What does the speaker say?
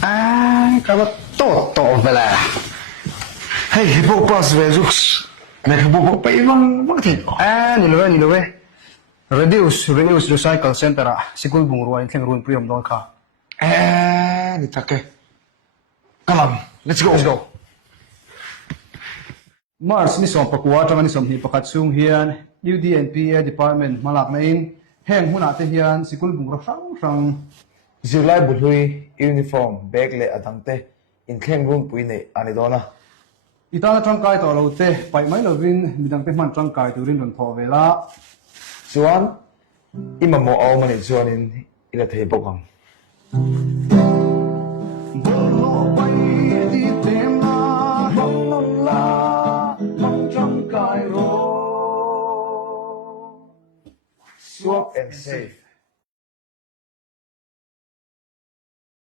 À, cái to vậy là. Hey, bộ pass về zuks. Mẹ bộ bay văng thịt. À, nhìn lối. Reduce recycle center à. Sikul bung ruan theng ruan priam don kha. À, đi thắc cái. Come on, let's go. Mars ni som pakua tang ni som hi pakhat chung hian UDNPA department malak nain heng huna te hian sikul bung ra sang July bulhui uniform bag le adangte in thleng room pui nei ani dona itana tangkai to lo te pai mai lovin midang te man tangkai turin ron tho vela chuan imamo aw mani chuanin ila thei bokang bolo pai di tema hong la mang tangkai ro swap and save